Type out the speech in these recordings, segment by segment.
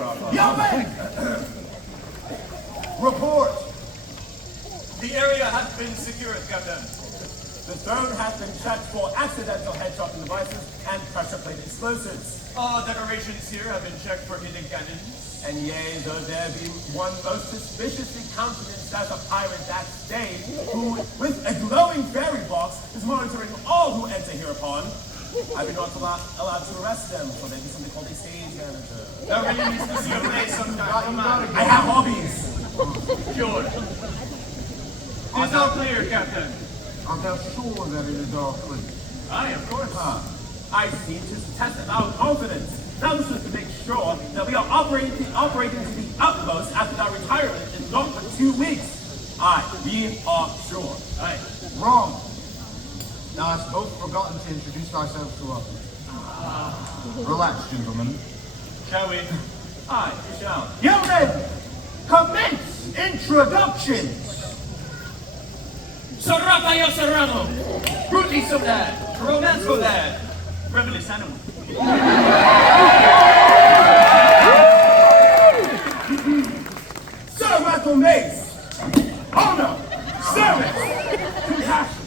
Yeoman! Report! The area has been secured, Captain. The throne has been checked for accidental head-shotting devices and pressure-plate explosives. All decorations here have been checked for hidden cannons. And yea, though there be one most suspiciously countenanced as a pirate that stayed, who, with a glowing fairy box, is monitoring all who enter hereupon, I've been not allowed to arrest them, for they do something called a stage manager. Nobody needs to see your face sometime. I have hobbies! Sure. It's all clear, Captain. Are thou sure that it is all clear? Aye, of course. I seem to test our confidence. Now this is to make sure that we are operating to the utmost after our retirement is not for 2 weeks. Aye, we are sure. Aye. Wrong. Thou hast both forgotten to introduce thyself to others. Relax, gentlemen. Shall we? Aye, we shall. Yeoman! Commence introductions! Sir Rafael Serrano, Brutis of that, Romance of that, Revelis Animal. Sir Michael Mace! Honor! Service! Compassion!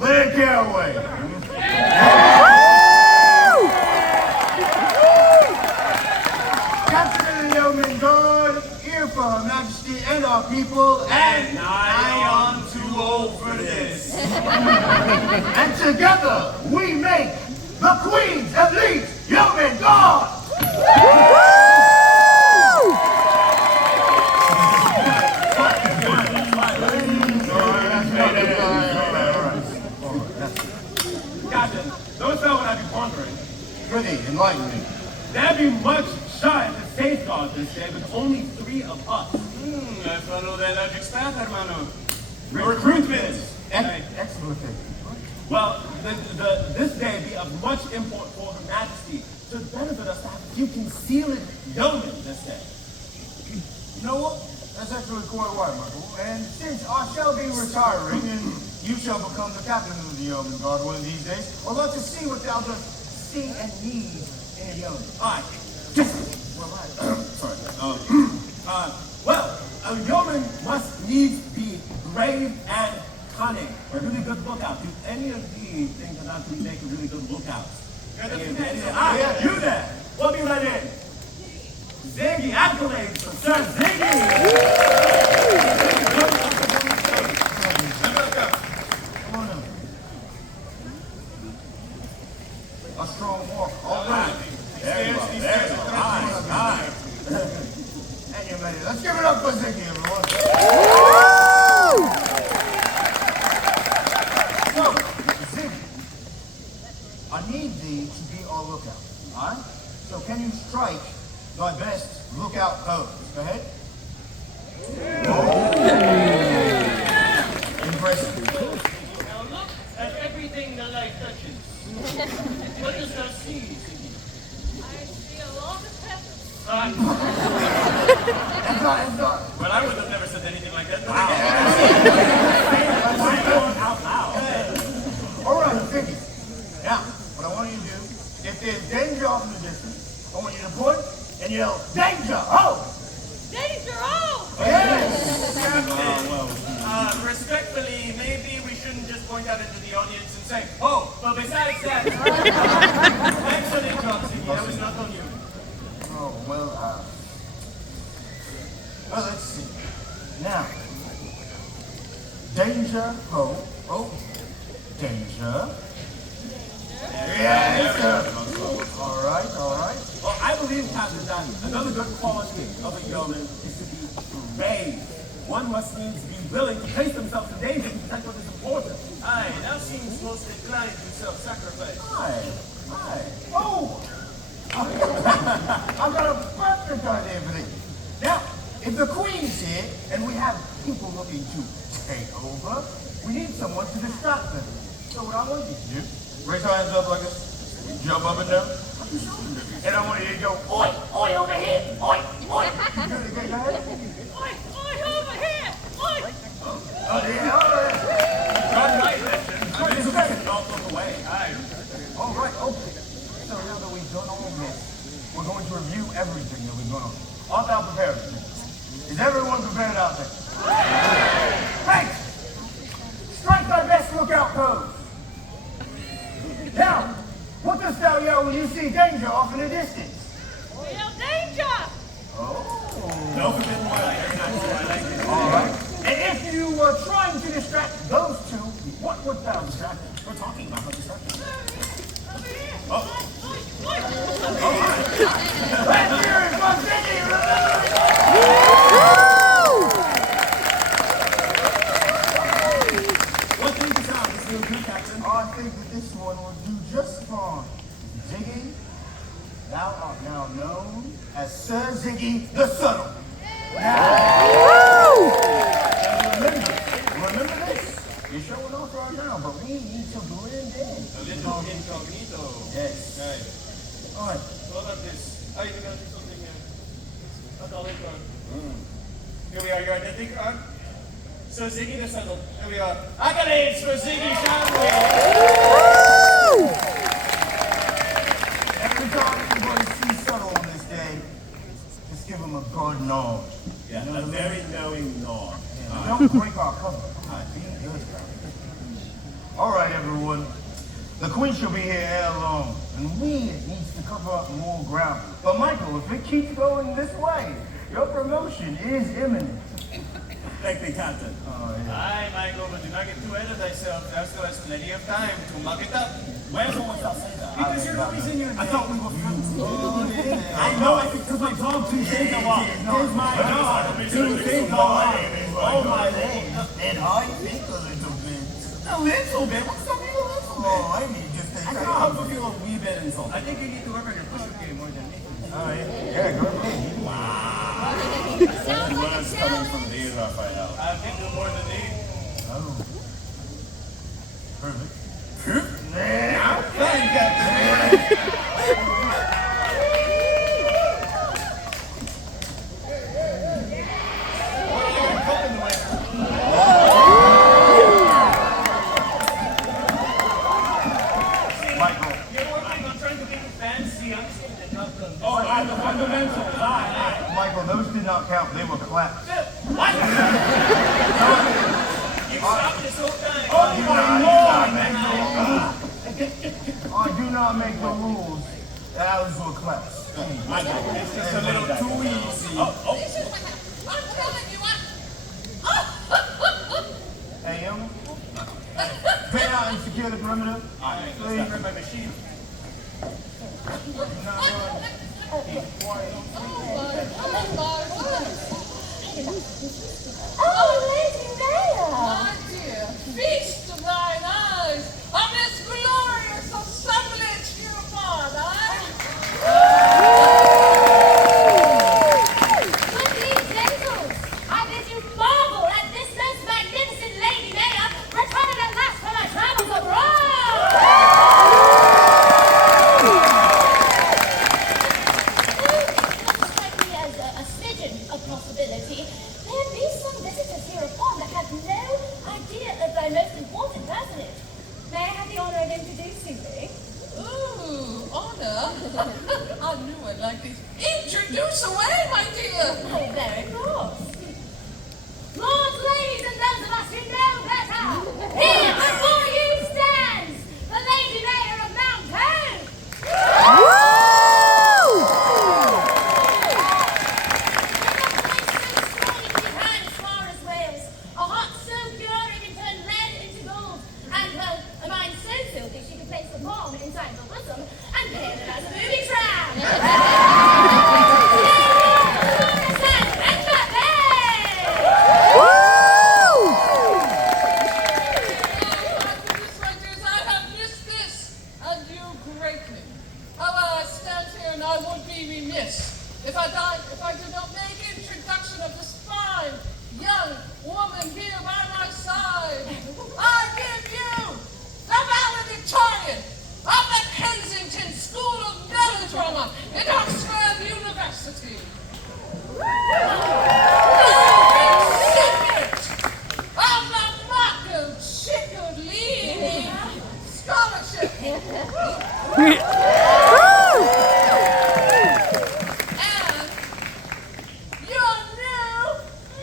Lay away. Captain of the Yeoman Guard, here for Her Majesty and our people, And I am too old for this. and together we make the Queen's Elite Yeoman Guard! Captain, those are what I've been pondering. Prithee, enlighten me. There'd be much shy to safeguard this day with only 3 of us. I follow that logic staff, hermano. Recruitment! Excellent thing. Well, this day be of much import for Her Majesty. To benefit us to have a few concealed yeomen this day. You know what? That's actually quite right, Michael. And since I shall be retiring and you shall become the captain of the Yeoman Guard one of these days, I'd like to see what thou dost see and need in a yeoman. Aye. Sorry. Well, a yeoman must needs be brave and cunning. A really good lookout. Do any of these think that I can make a really good lookout? You there! What be let in? Ziggy, accolades for Sir Ziggy! Come on in. A strong walk. All right. There you are. There you are. Aye. And you're ready. Let's give it up for Ziggy, everyone. So, Ziggy, I need thee to be our lookout. All right? So can you strike thy best lookout pose? Go ahead. Impressive. Now look at everything the light touches. What does thou see, Ziggy? I see a lot of peasants. Well, I would have never said anything like that. Out loud. All right, Ziggy. Now, what I want you to do, if there's danger off in the distance, I want you to point and yell, "Danger! Ho!" Danger! Oh! Yes! Captain, respectfully, maybe we shouldn't just point out into the audience and say, "Oh, but besides that." Excellent job, Ziggy. That was not on you. Oh, well, let's see. Now, danger, ho, oh, danger. Yes, sir. All right. Well, I believe, Captain, that another good quality of a yeoman is to be brave. One must needs be willing to place themselves in danger to protect what is important. Aye, thou seems most inclined to self-sacrifice. Aye. Oh! I've got a perfect idea for this. Now, if the Queen's here and we have people looking to take over, we need someone to distract them. So what I want you to do, raise your hands up like this, jump up and down, and I want you to go, oi, oi over here, oi, oi. You gonna get your head? Oi! Oi! Over here! Oi! Oh, yeah, all right. Run right, Legend. Don't look away. All right, okay. So now that we've done all this, we're going to review everything that we've done. Art thou prepared? Is everyone prepared out there? Hey! Strike thy best lookout pose. Now, what dost thou yell when you see danger off in the distance? We have danger! No forbidden word. I like it. All right. And if you were trying to distract those two, what would thou distract them? We're talking about what distraction. Over here! Oh. Look! Let's hear it from Vicky, remember? What do you decide? This will do, Captain. I think that this one will do just fine. Ziggy, thou art now known as Sir Ziggy the Subtle. Now, remember this? You're showing off right now, but we need to blend in. A little incognito. Yes. Right. All right. What about this? Oh, you're gonna do something here. Untitled Card. Here we are, your identity card. So Ziggy the Subtle. Here we are. Accolades for Ziggy, shall we? Every time anybody sees Subtle on this day, just give him a good nod. Yeah, a very knowing nod. Don't break our cover. Be good. All right, everyone. The Queen shall be here ere long, and we needs to cover up more ground. But Michael, if it keeps going this way, your promotion is imminent. Thank you, Captain. Aye, Michael, but do not get too ahead of thyself. Thou still has plenty of time to muck it up. Wherefore must thou say that? Because you're always in your I thought we were friends. Yeah. I know it because my dog too think a lot. Here's my dog. Too think a lot. Oh my lord. And I think a little bit. A little bit? What's up with a little bit? Oh, I need just I think can't help but feel a wee bit insulted. I think you need to work on your push-up game more than me. Yeah, go ahead. The words coming from thee, Raphael. I think you're more than me. Oh. Perfect. Now, Fine, Captain. Michael. You're working on trying to make it fancy. I'm saying that not done. oh, I the fundamentals. Aye, Michael, those did not count. They were claps. What? You stopped this whole time. Oh my lord, man. I do not make the rules. Those were claps. Michael, it's just a little too easy. I'm telling you, Hey, Yeoman. Pay out and secure the perimeter. Let's not my machine. Oh, Lady Mayor! My dear, feast of thine eyes on this glorious assemblage hereupon, Good these gentles, I bid you marvel at this most magnificent Lady Mayor returning at last from her travels abroad! Strike me as a smidgen of possibility. There be some visitors hereupon that have no idea of thy most important personage. May I have the honor of introducing thee? Ooh, honor. I knew I'd like this. Introduce away, my dear. Oh, very cross. Lords, ladies, and those of us who know better, here before you stands the Lady Mayor of Mount Hope. Behind as far as Wales, a heart so pure it can turn lead into gold, and a mind so filthy she can place the palm inside the bosom and hail it as a movie tram. I have missed this, and you greatly. However, I stand here and I would be remiss if I did not make introduction of this fine young woman here by my side. I give you the valedictorian of the Kensington School of Melodrama at Oxford University. Recipient of the Marco Chicodlini your new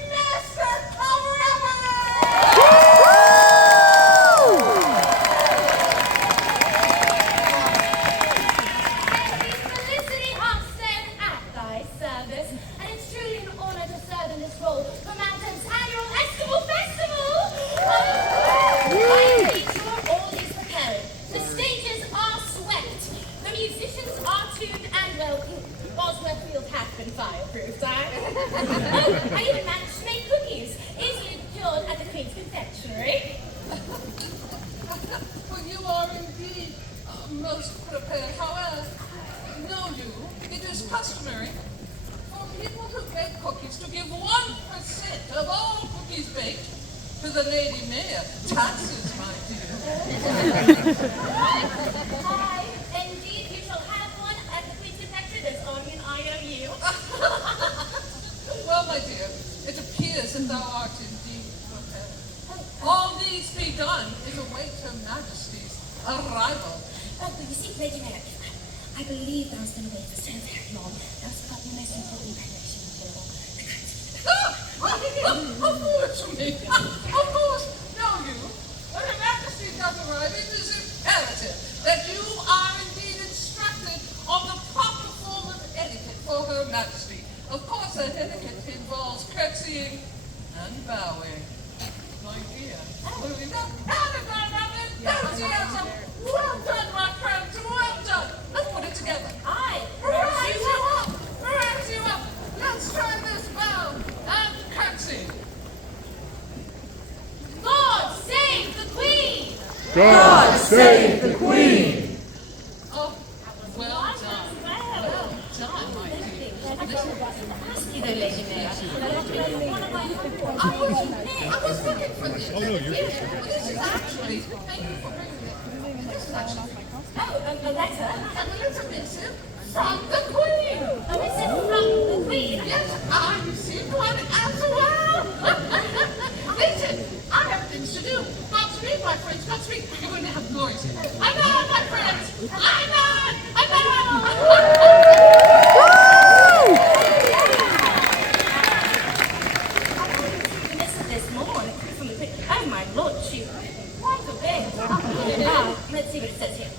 Master of Revels! Felicity Hearthstone at thy service, and it's truly an honor to serve in this role for Mountain's annual Festival Festival. I made sure all is prepared. The stages are swept, the musicians are tuned, and well, Bosworth Field has been fireproofed. I even managed to make cookies, easily procured at the Queen's Confectionery. Well, you are indeed most prepared. However, know you, it is customary for people who bake cookies to give 1% of all cookies baked to the Lady Mayor. Taxes, my dear. Aye, indeed, you shall have one at the Queen's Confectionery. There's only an IOU. Well, my dear, it appears that thou art indeed prepared. All needs be done is await Her Majesty's arrival. Oh, but you see, Lady Mayor, I believe thou's been away for so very long. Thou's forgotten the most important preparation of all. Of course, me. Of course. Know you, when Her Majesty does arrive, it is imperative that you are indeed instructed on the proper form of etiquette for Her Majesty. Of course, that etiquette involves curtsying and bowing. My dear, will you not enthusiasm? Well done, my friends, well done. Let's put it together. Aye, Rise you up! Rise you up! Let's try this bow and curtsy. God save the Queen! God save the Queen! Oh, well done. Well done, my dear. I was looking for this. Oh, no, you're this is actually, thank you for bringing it. This is actually Oh, a letter? a little missive from the Queen. A missive from the Queen? Yes, I received one as well. Listen, I have things to do. Not to me, my friends, not to me. You're going to have glorious. I know, my friends. I know. This morning from the Queen. Oh, my Lord, she quite a bit. Now, let's see what it says here.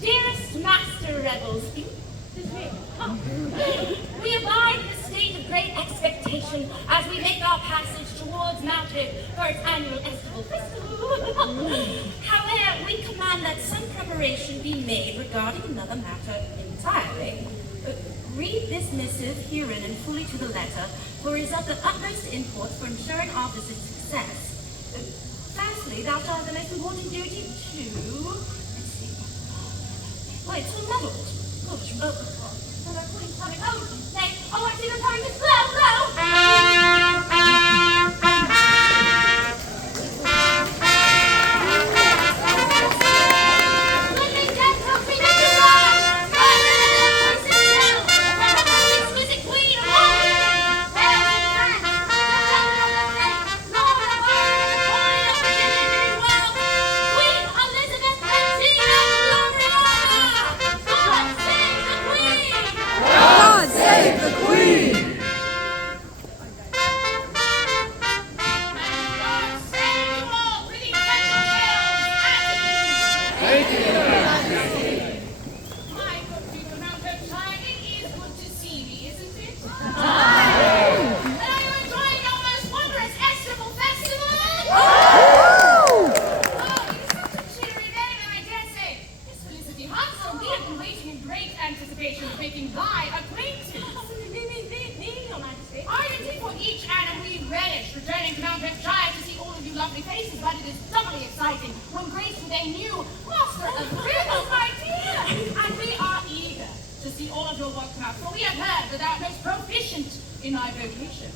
Dearest Master Rebels, we abide in a state of great expectation as we make our passage towards Mount Hope for its annual festival. However, we command that some preparation be made regarding another matter entirely. Read this missive herein and fully to the letter, for it is of the utmost import for ensuring our visit's success. Firstly, thou shalt have the most important duty to... Let's see. Oh, it's all muddled. Gosh, oh, the Queen's coming. Oh, nay. Oh, I see them coming. Just blow. God save the Queen! Thank you, my good people, Mount Hope Shire, it is good to see me, isn't it? And are you enjoying your most wondrous festival? Oh, it is such a cheery day, I dare say. Miss Felicity Hearthstone, we have been waiting in great anticipation of making thy acquaintance. Me, Your Majesty. I indeed for each and we relish returning to Mount Hope Shire to see all of you lovely faces, but it is doubly exciting when graced with a new Master of Revels, my dear. And we are eager to see all of your work come out, for we have heard that thou art most proficient in thy vocation.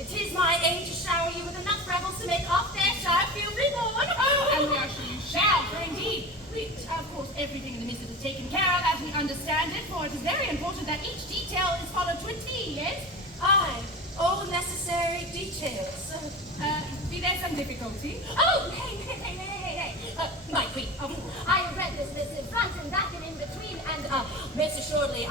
It is my aim to shower you with enough rebels to make our fair shire feel reborn. And we are sure you shall, for indeed, of course, everything in the Missive is taken care of as we understand it, for it is very important that each detail is followed to a T, yes? Aye, all necessary details. Be there some difficulty? Oh, hey. My Queen, I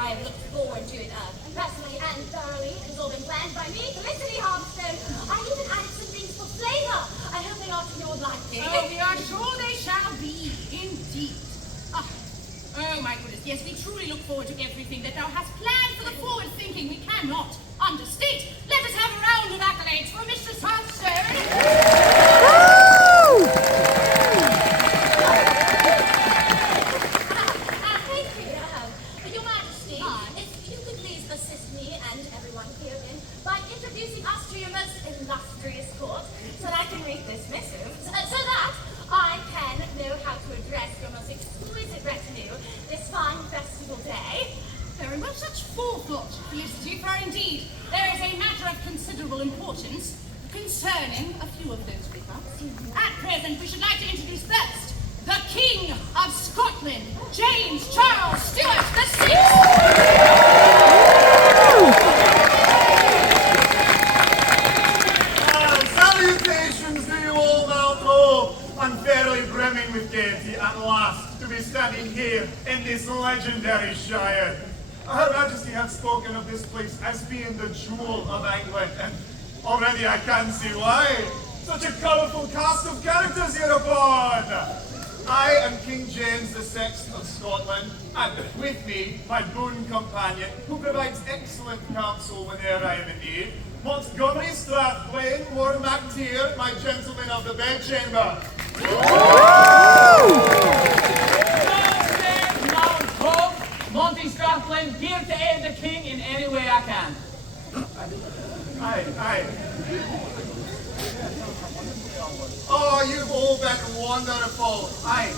I look forward to it personally and thoroughly. It's all been planned by me, Felicity Hearthstone. I even added some things for flavor. I hope they are to your liking. Oh, we are sure they shall be, indeed. Oh, my goodness, yes, we truly look forward to everything that thou hast planned for the forward thinking we cannot understate. Let us have a round of accolades for Mistress Hearthstone. Thank you, Your Majesty. If you could please assist me and everyone here then by introducing us to your most illustrious court, so that I can read this missive, so that I can know how to address your most exquisite retinue this fine festival day. Very much such forethought, Felicity, for indeed there is a matter of considerable importance concerning a few of those with us. At present, we should like to introduce first the King of Scotland, James Charles Stuart the Sixth. Salutations to you all, Mount Hope. I'm fairly brimming with gaiety at last to be standing here in this legendary Shire. Her Majesty had spoken of this place as being the jewel of England, and already I can see why. Such a colourful cast of characters hereupon. I am King James VI of Scotland, and with me, my boon companion, who provides excellent counsel whenever I am in need, Montgomery Strathplain, Warren MacTier, my gentleman of the bedchamber. Mount Hope, Monty Strathplain, here to aid the king in any way I can. Aye. Oh, you've all been wonderful. Aye.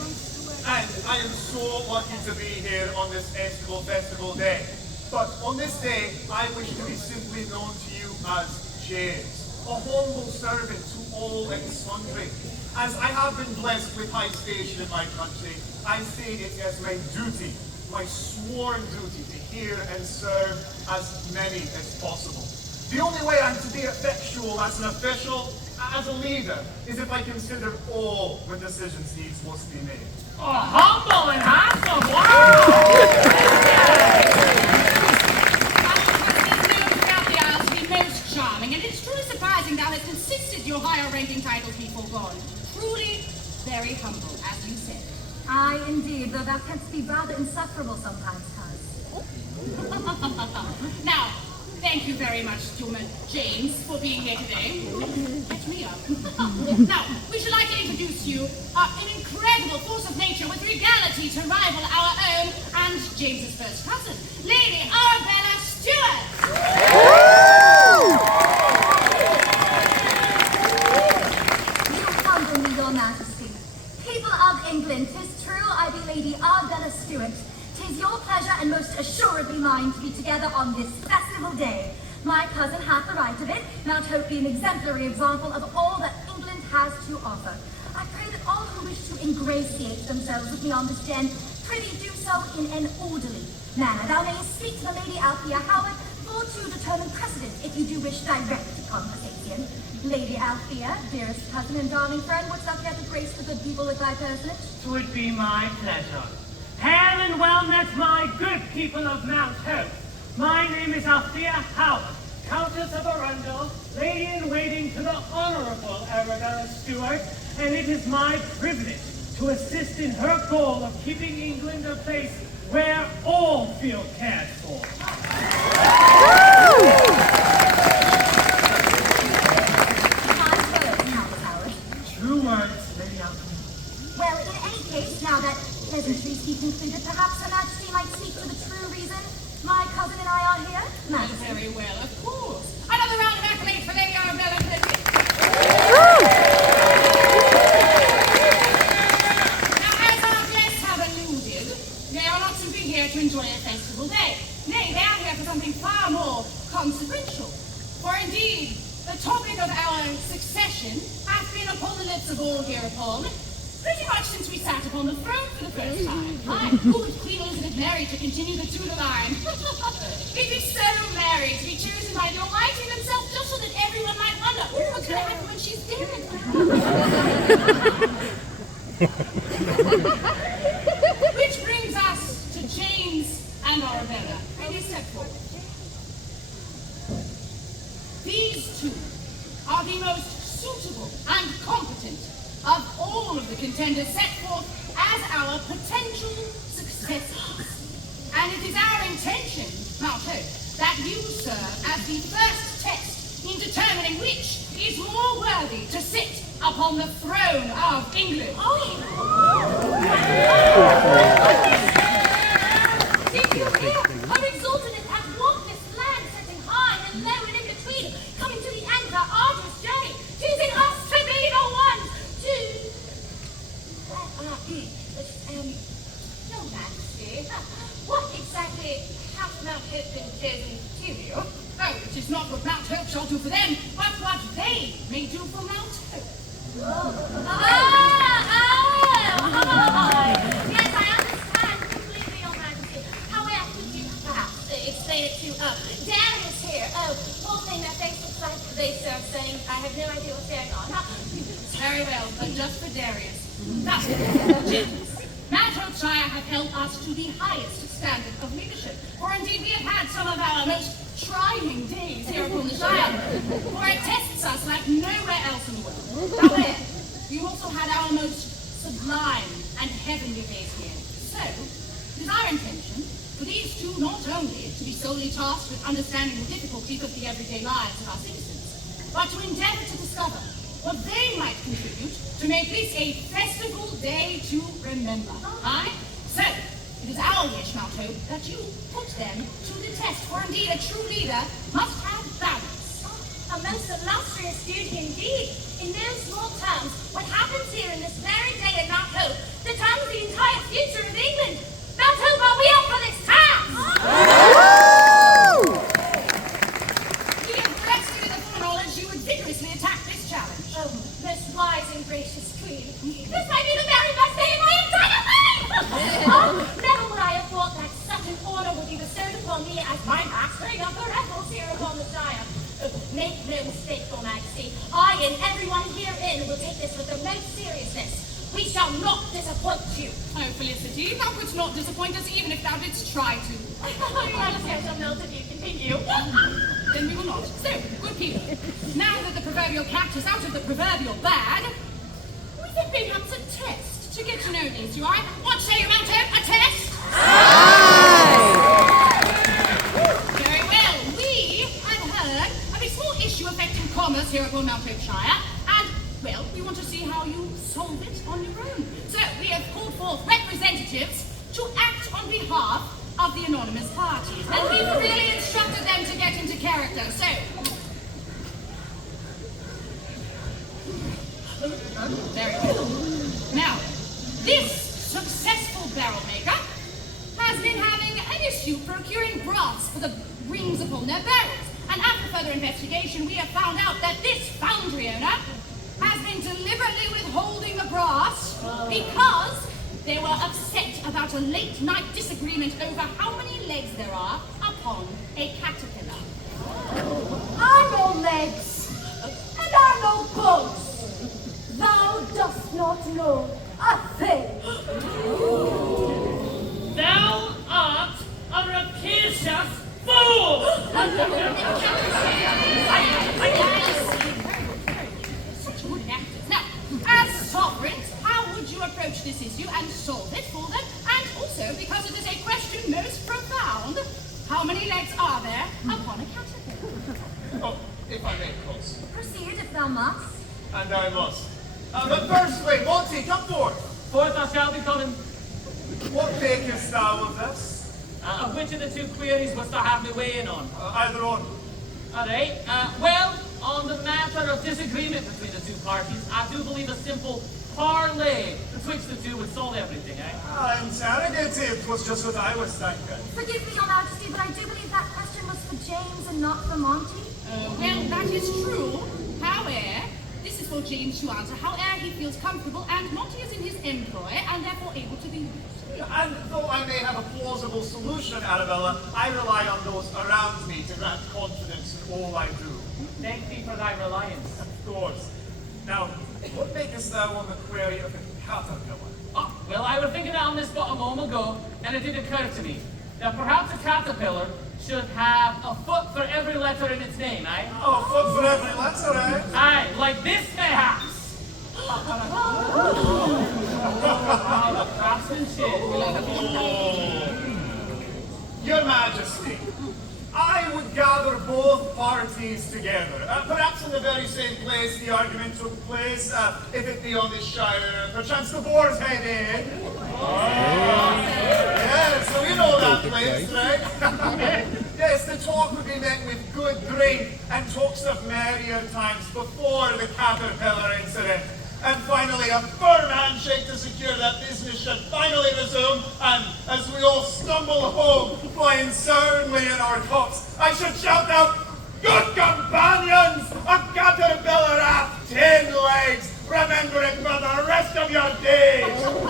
And I am so lucky to be here on this festival day. But on this day, I wish to be simply known to you as James, a humble servant to all and sundry. As I have been blessed with high station in my country, I say it as my duty, my sworn duty, to hear and serve as many as possible. The only way I'm to be effectual as an official, as a leader, is if I consider all the decisions needs must be made. Oh, humble and handsome, wow! Most charming, and it's truly surprising thou hast insisted your higher ranking titles be foregone. Truly very humble, as you said. Aye, indeed, though thou canst be rather insufferable sometimes, cuz. Now, thank you very much, Yeoman James, for being here today. Catch me up. Now, we should like to introduce you an incredible force of nature with regality to rival our own and James's first cousin, Lady Arabella Stuart. Your Majesty. People of England, 'tis true I be Lady Arabella Stuart. 'Tis your pleasure and most assuredly mine to be together on this festival day. My cousin hath the right of it, Mount Hope be an exemplary example of all that England has to offer. I pray that all who wish to ingratiate themselves with me on this den, prithee do so in an orderly manner. Thou mayest speak to the Lady Althea Howard for to determine precedent if you do wish direct conversation. Lady Althea, dearest cousin and darling friend, wouldst thou care to grace the good people with thy personage? 'Twould be my pleasure. Hail and well met, my good people of Mount Hope. My name is Althea Howard, Countess of Arundel, lady-in-waiting to the Honorable Arabella Stuart, and it is my privilege to assist in her goal of keeping England a place where all feel cared for. True words, Lady Althea. Well, in any case, now that pleasantries be concluded, perhaps Her Majesty might speak to the true reason my cousin and I are here. Majesty. Very well, of course. Another round of accolades for Lady Arabella Stuart. Now, as our guests have alluded, they are not simply here to enjoy a festival day. Nay, they are here for something far more consequential. For indeed, the topic of our succession hath been upon the lips of all hereupon, pretty much since we sat upon the throne for the first time. I, good Queen Elizabeth Mary, to continue the Tudor line. It is so Mary to be chosen by the Almighty himself, just so that everyone might wonder, what's going to happen when she's dead? Which brings us to James and Arabella. it is set forth. These two are the most suitable and competent of all of the contenders set forth as our potential successors. And it is our intention, Mount Hope, that you serve as the first test in determining which is more worthy to sit upon the throne of England. Did you hear? Her exultant hath walked this land, setting high and low and in between, coming to the end of her arduous journey, choosing us to be the ones to... Your Majesty, what exactly hath Mount Hope been chosen to do? Oh, it is not what Mount Hope shall do for them, but what they may do for Mount Hope. Yes, I understand completely, Your Majesty. However, could you perhaps explain it to Darius here? Oh, poor thing, their face looks like they are saying, I have no idea what's going on. Very well, but just for Darius. Thus, Mount Hope Shire have held us to the highest standard of leadership. For indeed, we have had some of our most trying days here upon the Shire, for it tests us like nowhere else in the world. However, we also had our most sublime and heavenly days here. So, it is our intention for these two not only to be solely tasked with understanding the difficulties of the everyday lives of our citizens, but to endeavor to discover what they might contribute to make this a festival day to remember. Aye? So, it is our wish, Mount Hope, that you put them to the test, for indeed a true leader must have balance. A most illustrious duty indeed. In no small terms, what happens here in this very day at Mount Hope determines the entire future of England. Mount Hope, are we up for this task? We have blessed you with the foreknowledge you would vigorously attack this challenge. Oh, most wise and gracious Queen. This might be the very best day of my entire life! Never would I have thought that such an honor would be bestowed upon me as my mastering of the revels here upon the Shire. Make no mistake, Your Majesty. I and everyone herein will take this with the most seriousness. We shall not disappoint you. Oh, Felicity, thou couldst not disappoint us even if thou didst try to. Your Majesty, I shall melt if you continue. Then we will not. So, good people, now that the proverbial cat is out of the proverbial bag, we think perhaps a test to get to know these two. What say you, Mount Hope? A test? Very well. We have heard of a small issue affecting commerce here upon Mount Hope Shire, and, well, we want to see how you solve it on your own. So, we have called forth representatives to act on behalf of the anonymous parties, and we've really instructed them to get into character. So, very well. Now, this successful barrel maker has been having an issue procuring brass for the rings upon their barrels. And after further investigation, we have found out that this foundry owner has been deliberately withholding the brass because they were upset about a late-night disagreement over how many legs there are upon a caterpillar. Are no legs, and are no bones. Thou dost not know a thing. Thou art a rapacious fool! Such good actors. Now, as sovereigns, how would you approach this issue and solve it for them? And also, because it is a question most profound, how many legs are there upon a caterpillar? Oh, if I may, of course. Proceed if thou must. And I must. But firstly, Monty, come forth. Forth I shall be coming. What makest thou of this? Which of the two queries must I have me weigh in on? Either one. All right. Well, on the matter of disagreement between the two parties, I do believe a simple parley betwixt the two would solve everything, eh? Interrogative was just what I was thinking. Forgive me, Your Majesty, but I do believe that question was for James and not for Monty. Well, that is true. However, this is for James to answer however he feels comfortable, and Monty is in his employ and therefore able to be used. And though I may have a plausible solution, Arabella, I rely on those around me to grant confidence in all I do. Thank thee for thy reliance. Of course. Now, what makest thou on the query of the caterpillar? Oh, well, I was thinking on this but a moment ago, and it did occur to me. that perhaps a caterpillar should have a foot for every letter in its name, eh? Oh, a foot for every letter, eh? Aye, like this perhaps. Oh, the craftsmanship. Your Majesty, I would gather both parties together. Perhaps in the very same place the argument took place, if it be on this Shire, perchance the Boar's Head Inn. Yes, so you know that place, right? Yes, the talk would be met with good drink and talks of merrier times before the caterpillar incident. And finally, a firm handshake to secure that business should finally resume, and as we all stumble home, flying soundly in our tops, I should shout out, "Good companions, a caterpillar hath 10 legs, remember it for the rest of your days."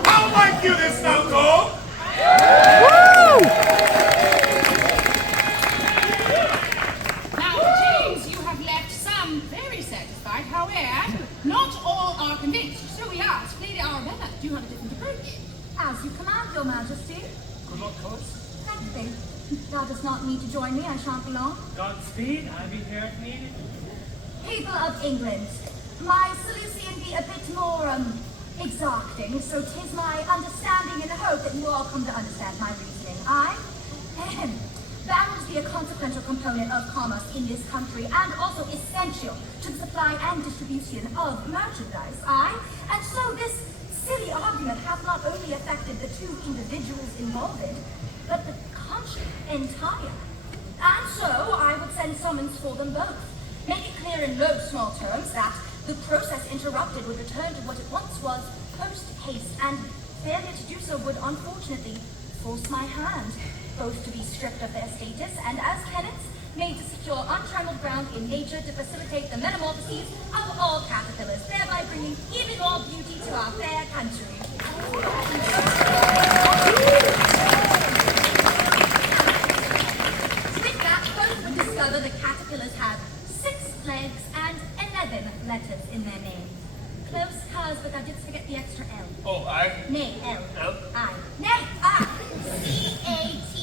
How like you this now, Cole? Now, James, you have left some very satisfied. However, not all are convinced. So we asked Lady Arabella, do you have a different approach? As you command, Your Majesty. Good luck, Cole. Thank you. Thou dost not need to join me, I shan't be long. Godspeed, I'll be here if needed. People of England, my Silesian be a bit more, exacting, so 'tis my understanding and hope that you all come to understand my reasoning. Battles be a consequential component of commerce in this country and also essential to the supply and distribution of merchandise. And so this silly argument hath not only affected the two individuals involved, but the country entire. And so I would send summons for them both. Make it clear in no small terms that the process interrupted would return to what it once was, post-haste, and failure to do so would unfortunately force my hand, both to be stripped of their status and as tenants, made to secure untrammeled ground in nature to facilitate the metamorphoses of all caterpillars, thereby bringing even more beauty to our fair country. With that, both would discover the caterpillars have 6 legs and 11 letters in their name. Close, cuz, but I did forget the extra L. Oh, aye. Nay, L. L? I. Nay, I. C-A-T-E-R-P-I-L-L-A-R-E.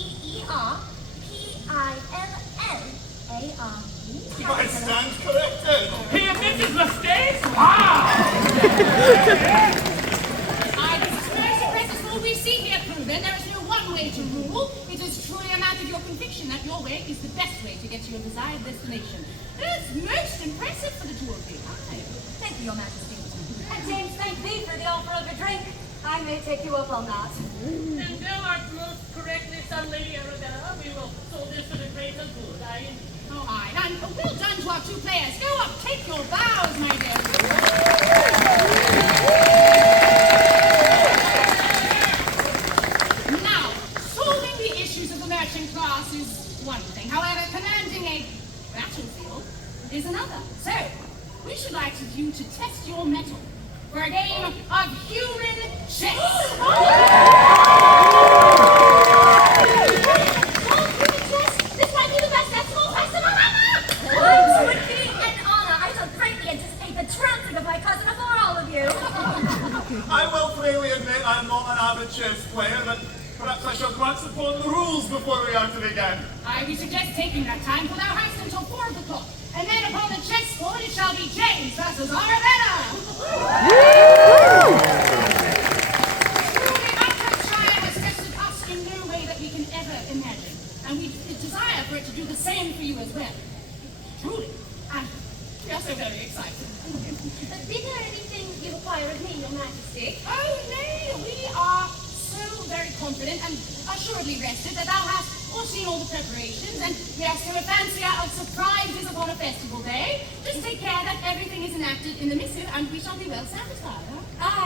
I stand corrected. He admits his mistakes? Wow! This is very suppressive all we see here proven. There is no one way to rule. It is truly a matter of your conviction that your way is the best way to get to your desired destination. It's most impressive for the two of you. Aye. Thank you, Your Majesty. And James, thank thee for the offer of a drink. I may take you up on that. And thou art most correctly, son, Lady Arabella. We will solve this for the greater good. Oh, aye. And well done to our 2 players. Go up, take your bows, my dear. Now, solving the issues of the merchant class is one thing. However, commanding a battlefield is another. So, we should like you to test your mettle for a game of human chess. This might be the best festival ever! It would be an honor. I shall greatly anticipate the trouncing of my cousin before all of you. I will freely admit I'm not an avid chess player, but perhaps I shall glance upon the rules before we are to begin. We suggest taking that time for thou hast until 4 o'clock. And then upon the chessboard it shall be James versus Arabella. Truly, Shire has tested us in no way that we can ever imagine. And we desire for it to do the same for you as well. Truly. And we are so very excited. Be there anything you require of me, Your Majesty? Oh, nay, we are so very confident and assuredly rested that thou hast all seen all the preparations, and we are still a fancier of surprises upon a festival day. Just take care that everything is enacted in the missive, and we shall be well satisfied. Huh?